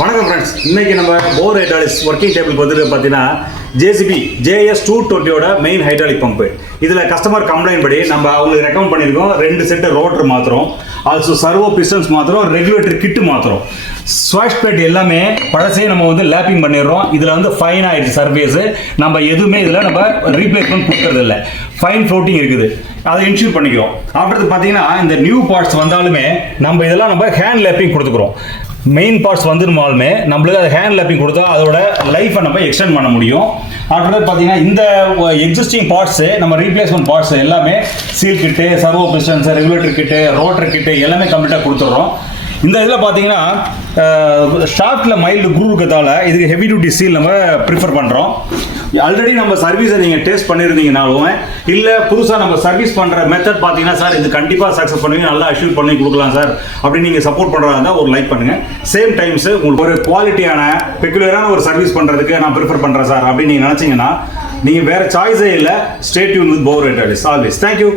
வணக்கம் ஃப்ரெண்ட்ஸ், இன்னைக்கு நம்ம போர் ஹைட்ராலிக்ஸ் ஒர்க்கிங் டேபிள் பார்த்துட்டு பார்த்தீங்கன்னா JCB JS 220 main hydraulic pump. இதில் கஸ்டமர் கம்ப்ளைண்ட் படி நம்ம அவங்களுக்கு ரெக்கமெண்ட் பண்ணியிருக்கோம் 2 செட்டு ரோட்டர் மாத்திரம், ஆல்சோ சர்வோ பிஸ்டன்ஸ் மாத்திரம், ரெகுலேட்டர் கிட்டு மாத்திரம். ஸ்வாஷ் பிளேட் எல்லாமே பழசே நம்ம வந்து லேப்பிங் பண்ணிடுறோம். இதில் வந்து ஃபைன் ஆகிடுச்சு சர்ஃபேஸு. நம்ம எதுவுமே இதில் நம்ம ரீப்ளேஸ்மெண்ட் கொடுக்கறது இல்லை, ஃபைன் ஃப்ளோட்டிங் இருக்குது, அதை இன்ஷூர் பண்ணிக்கிறோம். அடுத்து பார்த்தீங்கன்னா இந்த நியூ பார்ட்ஸ் வந்தாலுமே நம்ம இதெல்லாம் நம்ம ஹேண்ட் லேப்பிங் கொடுத்துக்கிறோம். மெயின் பார்ட்ஸ் வந்துருமாலுமே நம்மளுக்கு அது ஹேண்ட் லேப்பிங் கொடுத்தா அதோட லைஃப்பை நம்ம எக்ஸ்டெண்ட் பண்ண முடியும். அடுத்தது பார்த்தீங்கன்னா இந்த எக்ஸிஸ்டிங் பார்ட்ஸு நம்ம ரீப்ளேஸ்மெண்ட் பார்ட்ஸ் எல்லாமே சீல் கிட்டு, சர்வோ பிஸ்டன்ஸ், ரெகுலேட்டர் கிட்டு, ரோட்டர் கிட்டு எல்லாமே கம்ப்ளீட்டாக கொடுத்துட்றோம். இந்த இதில் பார்த்தீங்கன்னா ஷார்ட்டில் மைல்டு குரூ இருக்கிறதால இதுக்கு ஹெவி டியூட்டி சீல் நம்ம ப்ரிஃபர் பண்ணுறோம். ஆல்ரெடி நம்ம சர்வீஸை நீங்கள் டேஸ்ட் பண்ணியிருந்தீங்கனாலும் இல்லை புதுசாக நம்ம சர்வீஸ் பண்ணுற மெத்தட் பார்த்தீங்கன்னா சார் இது கண்டிப்பாக சக்ஸஸ் பண்ணுவீங்க, நல்லா அஷ்யூர் பண்ணி கொடுக்கலாம் சார் அப்படின்னு நீங்கள் சப்போர்ட் பண்ணுறதா இருந்தால் ஒரு லைக் பண்ணுங்கள். சேம் டைம்ஸு உங்களுக்கு ஒரு குவாலிட்டியான பெக்குலரான ஒரு சர்வீஸ் பண்ணுறதுக்கு நான் ப்ரிஃபர் பண்ணுறேன் சார் அப்படின்னு நீங்கள் நினச்சிங்கன்னா நீங்கள் வேறு சாய்ஸே இல்லை. Stay tuned with Four Hydraulics always. Thank you.